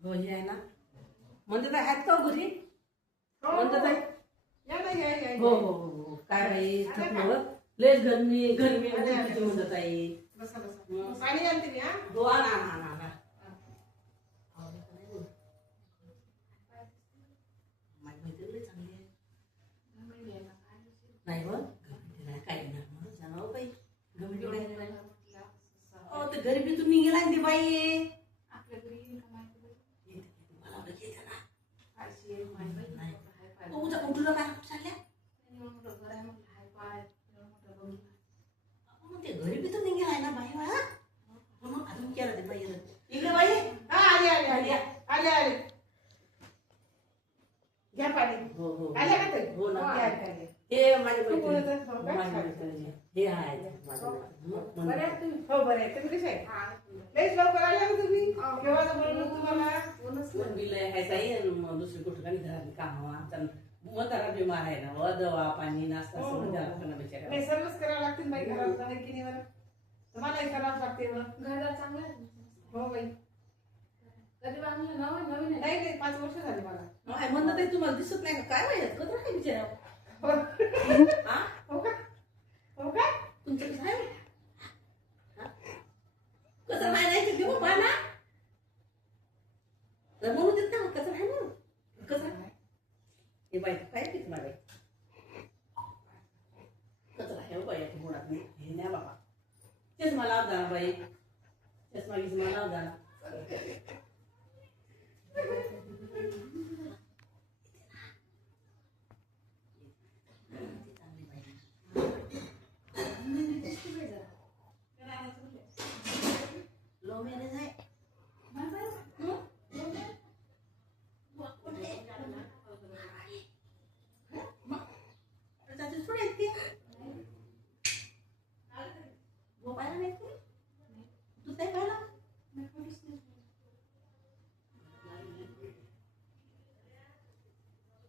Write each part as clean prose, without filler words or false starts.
हो हे आहे ना म्हणजे काय आहेत का घरी म्हणतात आहे या ना या हो हो हो काय बाई थकलं लयच गरमी गरमी किती म्हणतात आहे बसा बसा पाणी आणते मी हा हो ना ना ना ना माझी मैत्रीण चांगली आहे नाही बघ काही नाही म्हणून जाणं बाई गमती ते गरिबीतून निघेला ती बाई आपल्या घरी मला बघितलं ना उद्या कुठलं काय चालल्या ते गरिबीतून निघेला ना बाई बा म्हणून अजून केलं ते बाई इकडे बाई हा आले आले आले आले आले घ्या पाणी हो हो आले का ते हो ना घ्या, घ्या, घ्या. हे माझे तू बोलत आहेस, हो का? माझे मैत्रिणी हे आहे बरे आहेत तुम्ही हो बरे आहे तुम्ही कसे आहे लयच लवकर आले ना तुम्ही केव्हा बोललो तुम्हाला बिल आहे ताई दुसरी कुठं काही घरात काम आमचा म्हातारा बिमार आहे ना व दवा पाणी नाश्ता सगळं द्यावं लागतं ना बिचाऱ्याला. नाही सर्वच करावं लागतील बाई घरात आहे की नाही बरं तुम्हालाही करावं लागते बरं घरदार चांगलं आहे. हो बाई कधी बांधलं नवीन नवीन आहे. नाही नाही 5 वर्ष झाली मला काय म्हणत आहे तुम्हाला दिसत नाही का काय माहित कधी आहे बिचारा हो हा हो का हो का तुमचं कसं आहे हा? कसं नाही नाही ते देऊ पाना तर म्हणून देत ना कसं नाही म्हणून कसं हे बाई काय पित ना बाई कसं आहे बाई आता मुळात नाही हे नाही बाबा तेच मला लावदा बाई तेच मागीच मला लावदा लो मॅरेज आहे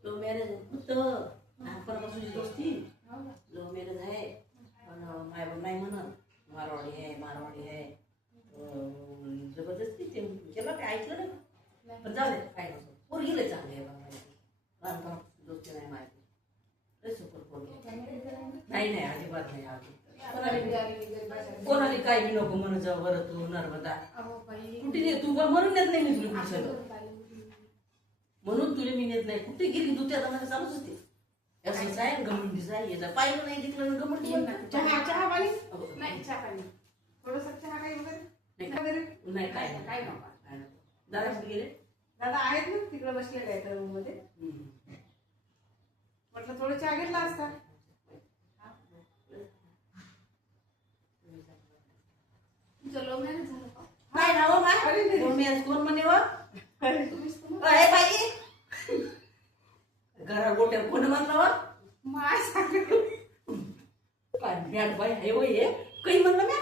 लो मॅरेज होतं लहानपणापासूनची दोस्ती लो मॅरेज आहे पण मायबाप नाही म्हणत मारवाडी आहे जबरदस्ती ते केलं काय ऐकलं नाही पण जाऊ दे काय नसतो पोरगी लय चांगली आहे बाबा लहानपणापासून दोस्ती नाही माहिती लय सुपर पोरगी नाही नाही अजिबात नाही कोणाला काय बी नको म्हणून जाऊ बरं तू नर्मदा कुठे नाही तू म्हणून नेत नाही मी तुला पुढचं म्हणून तुला मी नेत नाही कुठे गेली तू त्या मला चालूच असते असंच आहे गमंडीच आहे याचा पाहिलं नाही तिकडं गमंडी चहा चहा पाणी नाही चहा पाणी थोडंसं चहा काही वगैरे नाही काय काय नका दादा कुठे गेले दादा आहेत ना तिकडे बसलेले आहेत रूम मध्ये म्हटलं थोडं चहा घेतला असता तुमचं लव्ह मॅरेज झालं का? काय नाव कोण म्हणे व अरे बाई घरा गोट्या कोण म्हणलं व माय सांग काय बाई हे वय काही म्हणलं म्या